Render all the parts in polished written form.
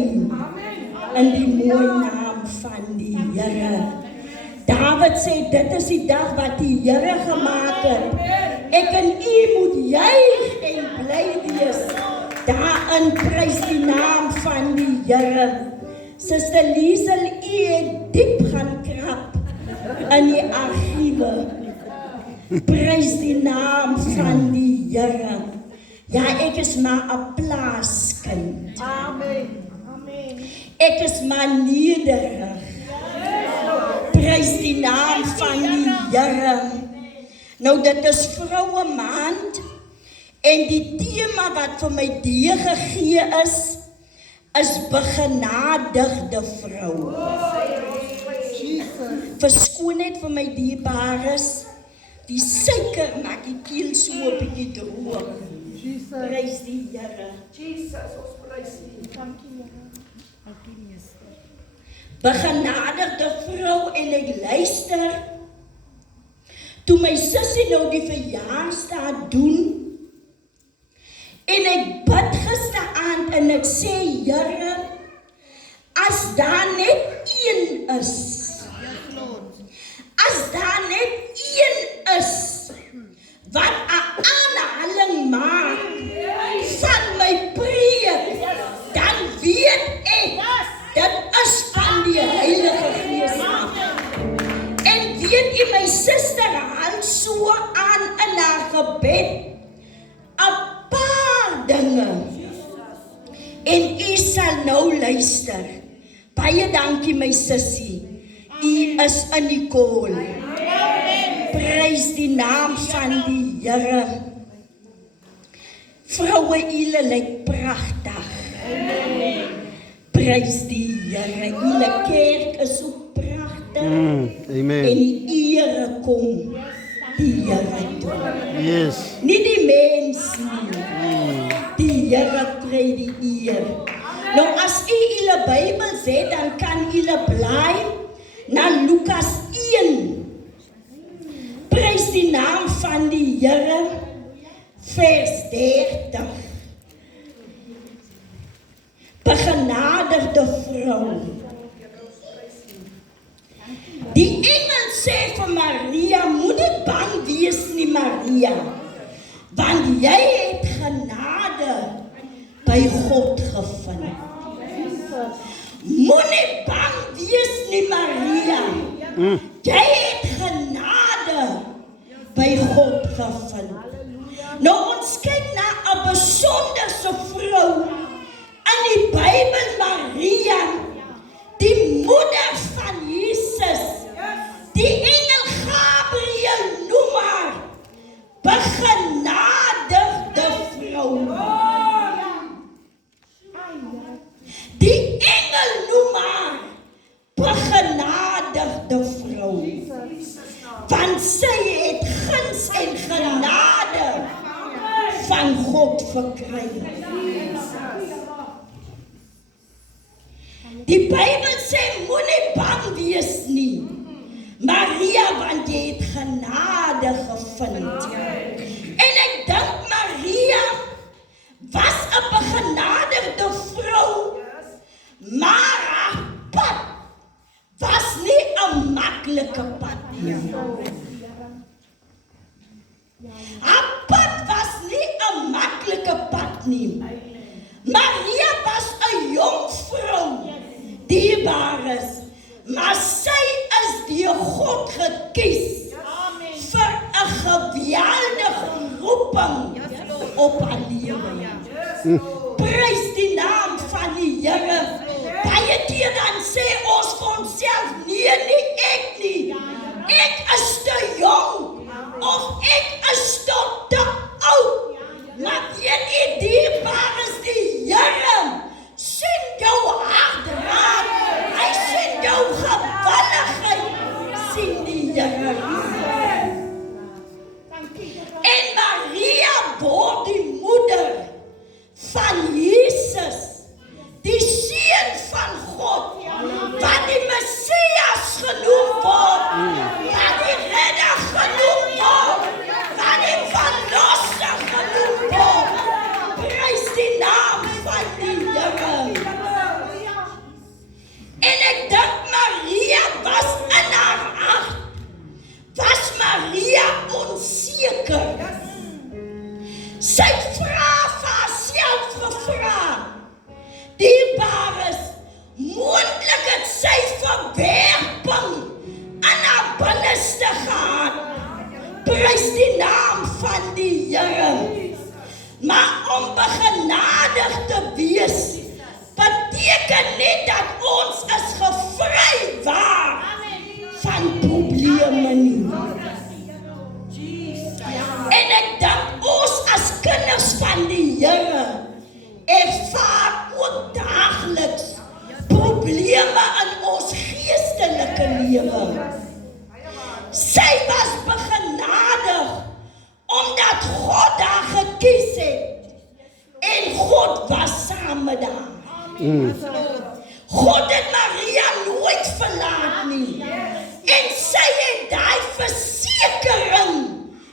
skyn in die mooi naam van die Here. Dawid sê, dit is die dag wat die Here gemaak het. Ek en u moet juig en bly wees. Daarin prys die naam van die Here. Suster Liesel, u het diep gaan krap in die argiewe. Prys die naam van die Here. Ja, ek is maar 'n plaaskind. Amen. Ek is maar nederig. Prys die naam van die Here. Nou, dit is vroue maand en die tema wat vir my gegee is begenadigde vrou. Verskoon net vir my dierbares. Die suiker maak die keel so 'n bietjie droog. Prys die Here. Jesus, ons prys U. Dankie, Here. Dankie, Meester. Begenadigde vrou en ek luister. Toe my sussie nou die verjaarsdag doen en ek bid gisteraand en ek sê, Here, as daar net een is, as daar net een is wat 'n aanhaling maak van my preek, dan weet ek, dit is van die Heilige Gees. En weet jy, my suster haal so aan in haar gebed 'n paar dinge. En u sal nou luister. Baie dankie my sussie. U is in die kool. Prys die naam van die Here. Vroue, julle lyk pragtig. Prys die Here. Julle kerk is so pragtig. Amen. En die ere kom die Here toe. Yes. Nie die mens nie. Die Here kry die eer. Nou as u julle Bybels het, dan kan julle blaai na Lukas 1. Prys die naam van die Here, vers 30. Begenadigde vrou. Die engel sê vir Maria, moenie bang wees nie, Maria, want jy het genade by God gevind. Moenie bang wees nie, Maria, jy het genade by God gevind. Nou ons kyk na 'n besonderse vrou in die Bybel, Maria, die moeder van Jesus. Die engel Gabriel noem haar begenadigde vrou. Die engel noem haar begenadigde vrou. Want sy het guns en genade van God verkry. Die Bybel sê, moenie bang wees nie, Maria, want jy het genade gevind. En ek dink Maria was 'n begenadigde vrou, maar haar pad was nie 'n maklike pad nie. Haar pad was nie 'n maklike pad nie. Maria was 'n jong vrou, dierbares, maar sy is deur God gekies vir 'n geweldige roeping op haar lewe. Prys die naam van die Here. Baie keer dan sê ons vir onsself, nee, nie ek nie. Ek is te jong, of ek is te oud. Maar weet jy, dierbares, die Here sien jou hardraad. Hy sien jou gewilligheid. Sien die Here. En Maria word die moeder van Jesus, die seun van God, wat die Messias genoem genadig te wees beteken nie dat ons is gevrywaar van probleme nie. En ek dink ons as kinders van die Here ervaar ook daagliks probleme in ons geestelike lewe. Sy was begenadig omdat God haar gekies het en God was saam met haar. God het Maria nooit verlaat nie en sy het daai versekering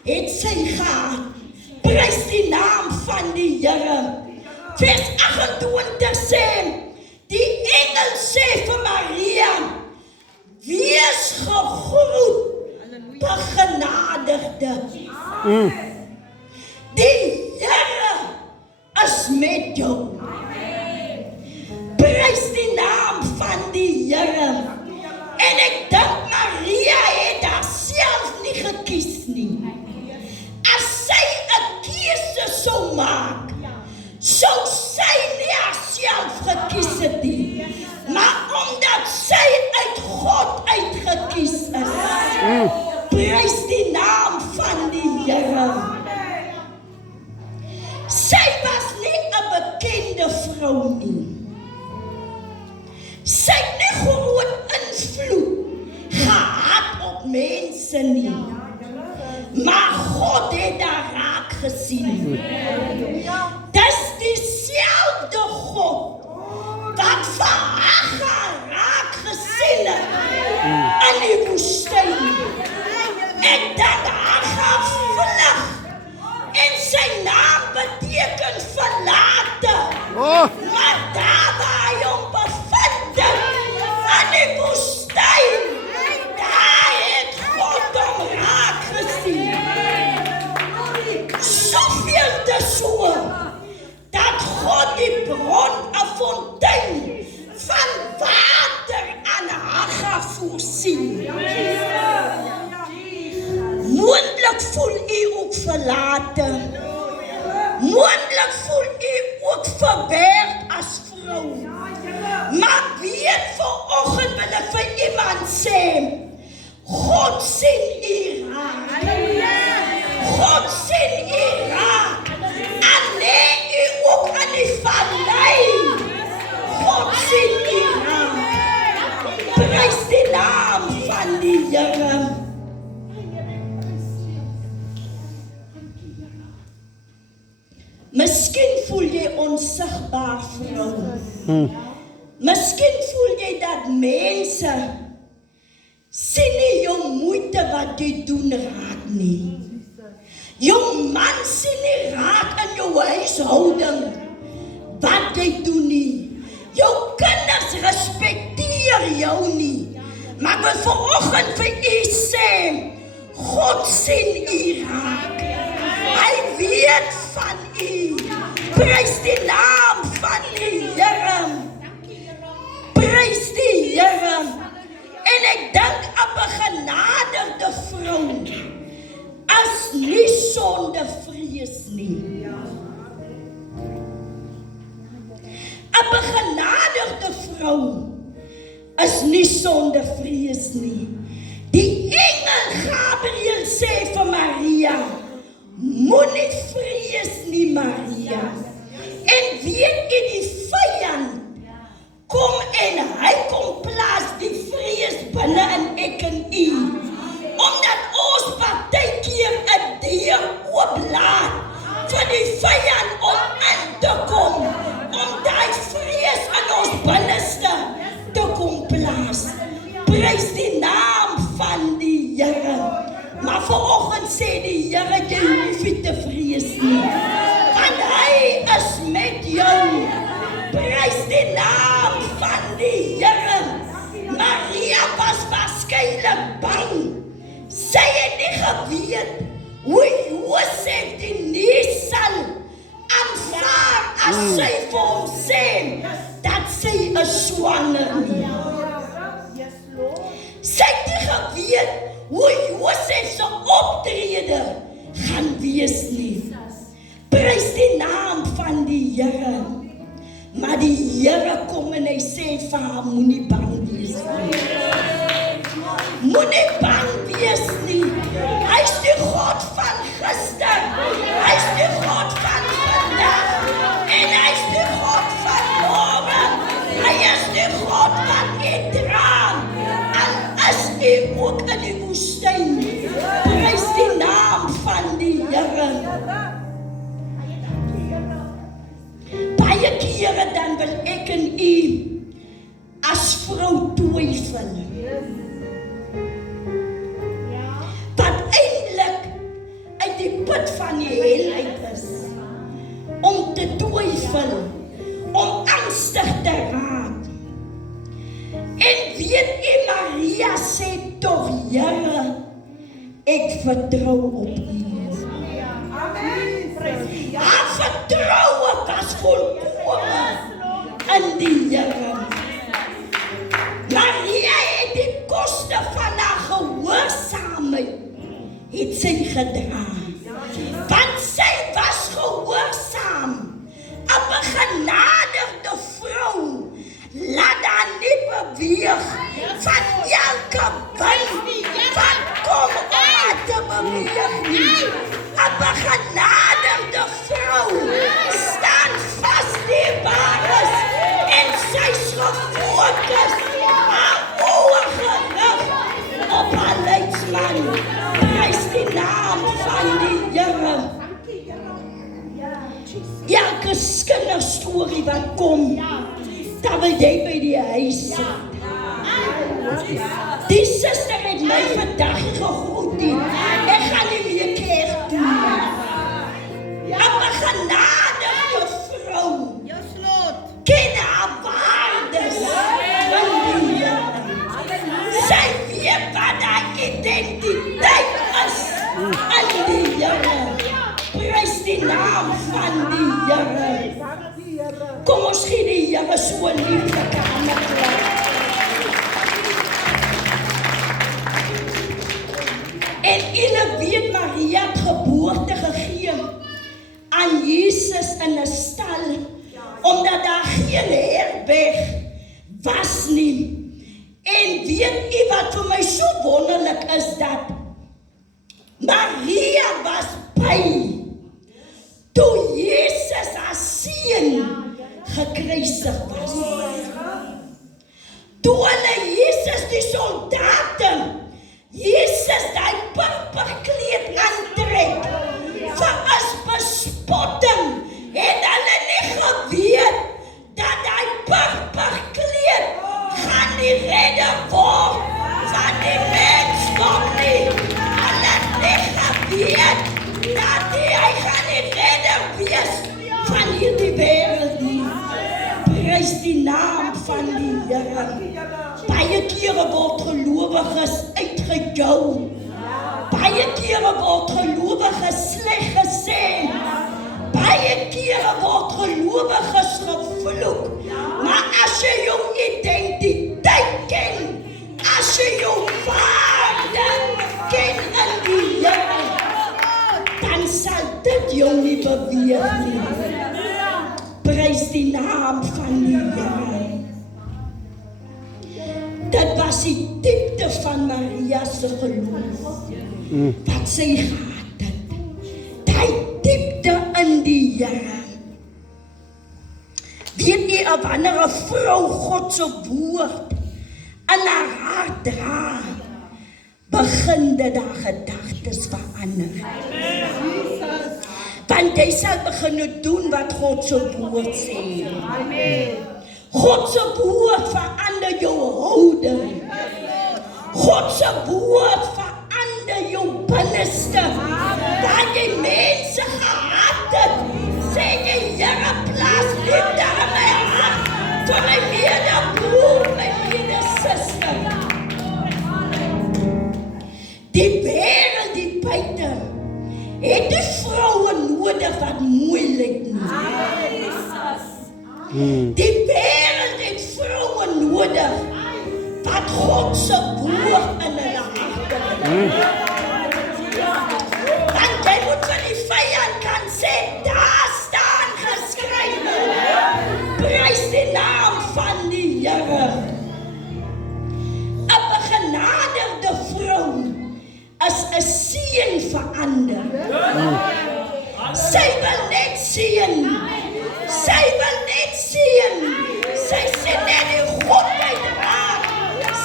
het sy gehad. Prys die naam van die Here. Vers 28 sê, die engel sê vir Maria, wees gegroet, begenadigde. Die Here is met jou. Prys die naam van die Here. En ek dink Maria het haarself nie gekies nie. As sy 'n keuse sou maak, sou sy nie haarself gekies het nie. Maar omdat sy uit God uitgekies is, prys die naam van die Here. Sy was nie 'n bekende vrou nie. Sy het nie groot invloed gehad op mense nie. Maar God het haar raak gesien. Dis dieselfde God wat vir Hagar raak gesien het in die woestyn. En dat Hagar vlug en sy naam beteken verlate. Maar daar waar hy hom bevind in die woestyn, daar het God hom raak gesien. Soveel te so, dat God die bron, 'n fontein van water aan Hagar voorsien. Moontlik voel u ook verlate. Moontlik voel u ook verwerp as vrou. Maar weet vanoggend wil ek vir iemand sê, God sien u raak. God sien u raak. En nee, u ook aan die vallei. God sien u raak. Prys die naam van die Here. Miskien voel jy onsigbaar vrou. Miskien voel jy dat mense sien nie jou moeite wat jy doen raak nie. Jou man sien nie raak in jou huishouding wat jy doen nie. Jou kinders respekteer jou nie. Maar ek wil vanoggend vir u sê, God sien u raak. Hy weet van u. Prys die naam van die Here. Prys die Here. En ek dink 'n begenadigde vrou is nie sonder vrees nie. 'n begenadigde vrou is nie sonder vrees nie. Die engel Gabriël sê vir Maria, moenie vrees nie, Maria. En weet jy die vyand kom en hy kom plaas die vrees binne in ek en u. Omdat ons partykeer 'n deur ooplaat vir die vyand om in te kom, om daai vrees in ons binneste te kom plaas. Prys die naam van die Here. Maar vanoggend sê die Here, jy hoef nie te vrees nie, want hy is met jou. Prys die naam van die Here. Maria was waarskynlik bang. Sy het nie geweet hoe Josef die nuus sal aanvaar as sy vir hom sê dat sy is swanger nie. Sy het nie geweet hoe Josef se optrede gaan wees nie. Prys die naam van die Here. Maar die Here kom en hy sê vir haar, moenie bang wees nie. Moenie bang wees nie. Hy is die God van gister. Hy is die God van vandag. En hy is die God van môre. Hy is die God wat u dra. Al is u ook in die woestyn. Prys die naam van die Here. Baie kere dan wil ek en u as vrou twyfel. Wat eintlik uit die put van die hel uit is. Om te twyfel, om angstig te raak. En weet u, Maria sê tog, Here, ek vertrou op u. Haar vertroue was volkome in die Here. Maria het die koste van haar gehoorsaamheid het sy gedra. Want sy was gehoorsaam. 'n begenadigde vrou. Laat haar nie beweeg van elke wind wat kom om haar te beweeg nie. 'n begenadigde vrou staan vas die bares en sy is gefokus, haar oë gerig op haar leidsman. Prys die naam van die Here. Elke kinderstorie wat kom, dan wil jy by die huis sit. Die suster het my vandag gegroet. Ek gaan nie meer kerk toe. 'n begenadigde vrou ken haar waardes van die Here. Sy weet wat haar identiteit is in die Here. Prys die naam van die Here. Kom ons gee die Here so 'n lieflike aanklap. En julle weet, Maria het geboorte gegee aan Jesus in 'n stal, omdat daar geen herberg was nie. En weet u wat vir my so wonderlik is, dat Maria was by toe Jesus haar seun gekruisig was. Toe hulle Jesus die soldate, Jesus die purperkleed aantrek, vir as bespotting, het hulle nie geweet, dat die purperkleed gaan nie redder word, van die mensdom nie. Hulle het nie geweet, dat hy gaan nie redder wees, van hierdie wêreld nie. Prys die naam van die Here. Baie kere word gelowiges uitgejou. Baie kere word gelowiges sleg gesê. Baie kere word gelowiges gevloek. Maar as jy jou identiteit ken, as jy jou waarde ken in die Here, dan sal dit jou nie beweeg nie. Prys die naam van die Here. Dit was die diepte van Maria se geloof. Dat sy gehad het. Die diepte in die Here. Weet jy, wanneer 'n vrou God se woord in haar hart dra, begin dit haar gedagtes verander. Want jy sal begin doen wat God se woord sê. God se woord verander jou houding. God se woord verander jou binneste. Waar jy mense gehaat het, sê jy, Here, plaas liefde in my hart vir my medebroer, my medesuster. Die wêreld, die buite, het die vroue nodig wat mooi lyk nie. Die wêreld het vroue nodig wat God se woord in hulle harte het. Want jy moet van die vyand kan sê, daar staan geskrywe. Prys van die Here. 'n begenadigde vrou is 'n seën vir ander. Sy wil net seën. Sy wil net seën. Sy sien net die goedheid raak.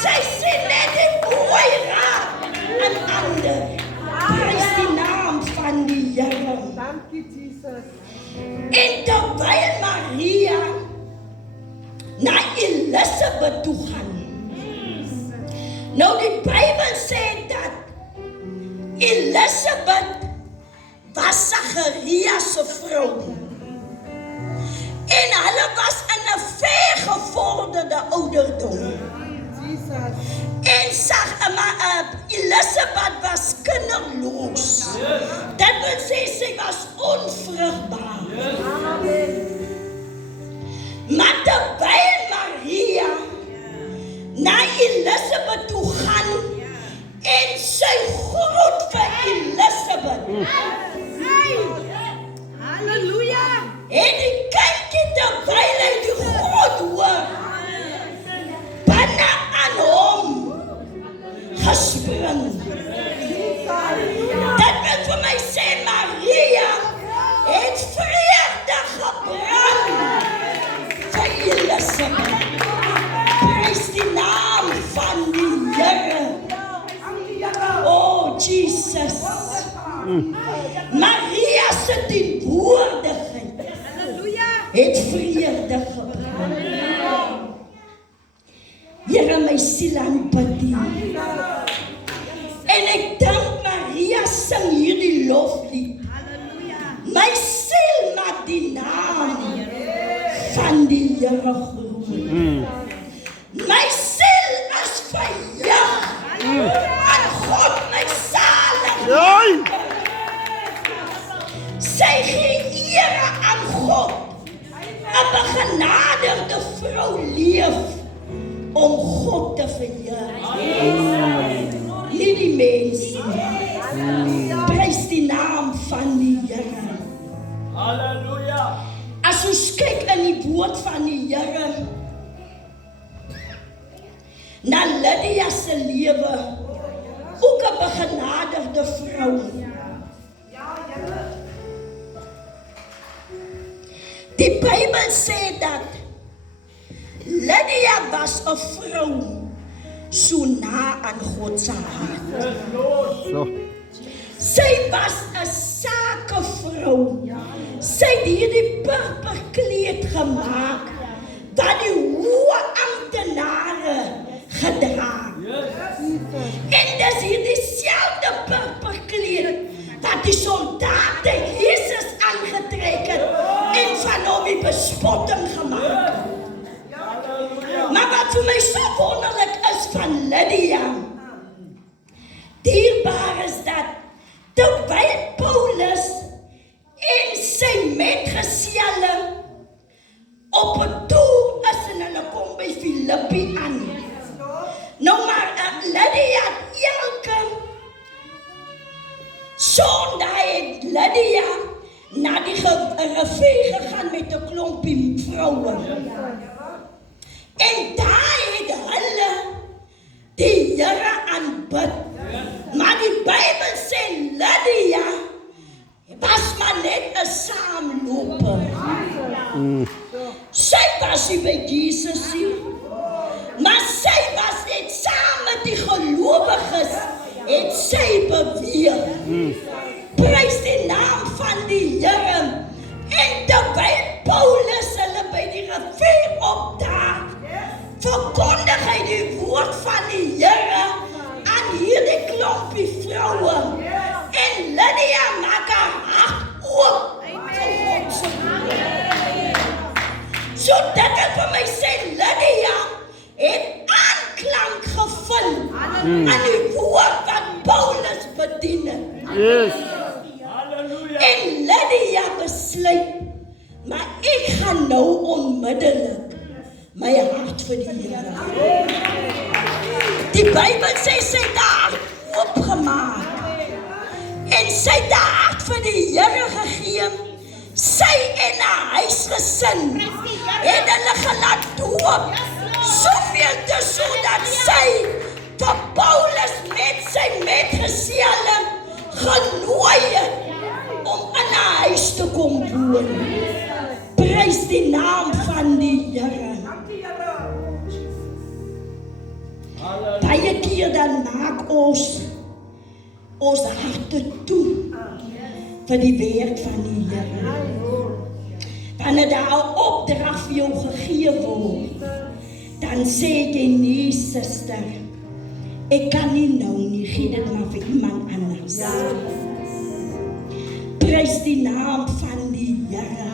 Sy sien net die mooi raak aan ander. Prys die naam van die Here. Dankie, Jesus. En terwyl Maria na Elisabeth toe gaan. Nou die Bybel sê dat Elisabeth was Sagaria se vrou. En hulle was in 'n vergevorderde ouderdom. Jesus. En Elisabeth was kinderloos. Dat wil sê sy was onvrugbaar. Maar terwyl Maria na Elisabeth toe gaan en sy groet vir Elisabeth. Halleluja. En die kindjie terwyl hy die groet hoor, binne aan hom gespring. Dat wil vir my sê Maria het vreugde gebring vir Elisabeth. Prys die naam van die Here. Oh Jesus. Maria se teenwoordigheid het vreugde gebring. Here, my siel aanbid U. En ek dank Maria sing hierdie loflied. My siel maak die naam van die Here groot. My siel is verheug aan God my salig. Sy gee ere aan God. 'n begenadigde vrou leef om God te verheug. Nie die mense. Prys die naam van die Here. Halleluja. As ons kyk in die woord van die Here, na Lydia se lewe, ook 'n begenadigde vrou. Die Bybel sê dat Lydia was 'n vrou so na aan God se hart. Sy was 'n sakevrou. Sy het hierdie purperkleed gemaak wat die hoë amptenare gedra. En dis hierdie selfde purperkleed wat die soldate Jesus aangetrek het en van hom die bespotting gemaak. Maar wat vir my so wonderlik is van Lydia, dierbaar is dat terwyl Paulus en sy metgeselle op 'n toer is en hulle kom by Filippi aan. Nou maar Lydia elke Sondag het Lydia na die rivier gegaan met 'n klompie vroue. En daar het hulle die Here aanbid. Maar die Bybel sê Lydia was maar net 'n saamloper. Sy was nie by Jesus nie. Maar sy was net saam met die gelowiges, het sy beweeg. Prys die naam van die Here. En terwyl Paulus hulle by die rivier opdaag, verkondig hy die woord van die Here aan hierdie klompie vroue. En Lydia maak haar hart oop vir God se woord. So dit het vir my sê Lydia het aanklank gevind aan die woord wat Paulus bedien het. Yes. En Lydia besluit, maar ek gaan nou onmiddellik my hart vir die Here. Die Bybel sê sy het haar hart oopgemaak. En sy het haar hart vir die Here gegee. Sy en haar huisgesin het hulle gelaat doop oop. Soveel te sodat sy vir Paulus met sy metgeselle genooi het om in 'n huis te kom woon. Prys die naam van die Here. Baie keer dan maak ons harte toe vir die werk van die Here. Wanneer daar 'n opdrag vir jou gegee word, dan sê jy nee, suster, ek kan nie nou nie, gee dit maar vir iemand anders. Prys die naam van die Here.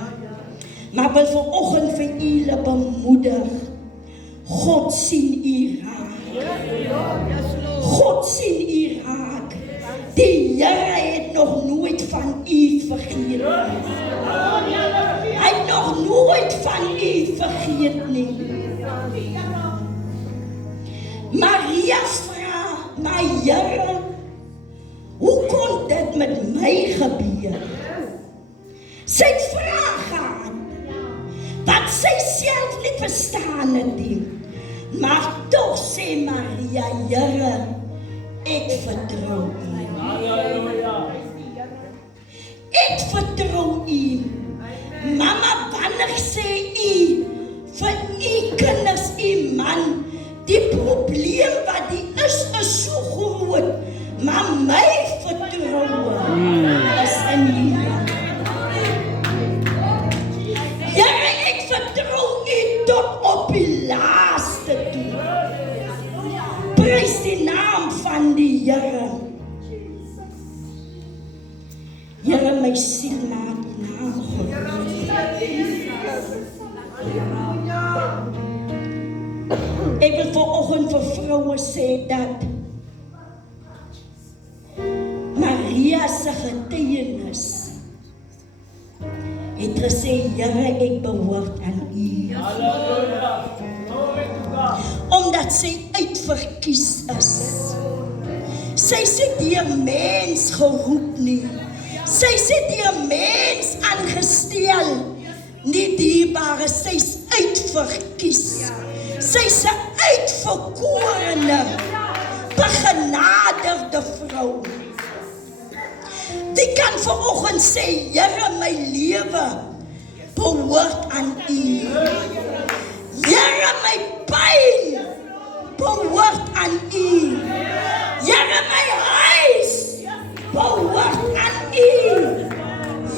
Maar wil vanoggend vir julle bemoedig, God sien u raak. God sien u raak. Die Here het nog nooit van u vergeet. Hy het nog nooit van u vergeet nie. Maria vra, my Here, hoe kon dit met my gebeur? Sy het vrae gehad, wat sy self nie verstaan het nie. Maar toch sê Maria, Here, ek vertrou u. Halleluja. Ek vertrou u. Mama, wanneer sê u vir u kinders, u man, die probleem wat die is so groot, maar my vertroue is in u. Here, ek vertrou u tot op die laaste toe. Prys die naam van die Here. Here, my siel maak u naam groot. Ek wil vanoggend vir vroue sê dat Maria se getuienis het gesê, Here, ek behoort aan u. Halleluja. Glory to God. Omdat sy uitverkies is. Sy is nie deur mens geroep nie. Sy is nie deur mens aangestel. Nie dierbare, sy is uitverkies. Sy is 'n uitverkorene, begenadigde vrou. Die kan vanoggend sê, Here, my lewe behoort aan u. Here, my pyn behoort aan u. Here, my huis behoort aan u.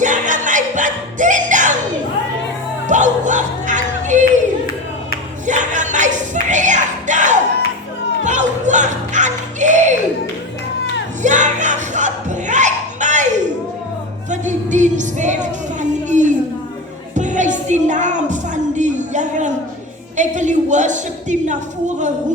Here, my bediening behoort aan u. Here, my vreugde behoort aan u. Here, gebruik my vir die dienswerk van u. Prys die naam van die Here. Ek wil die worship team na vore roep.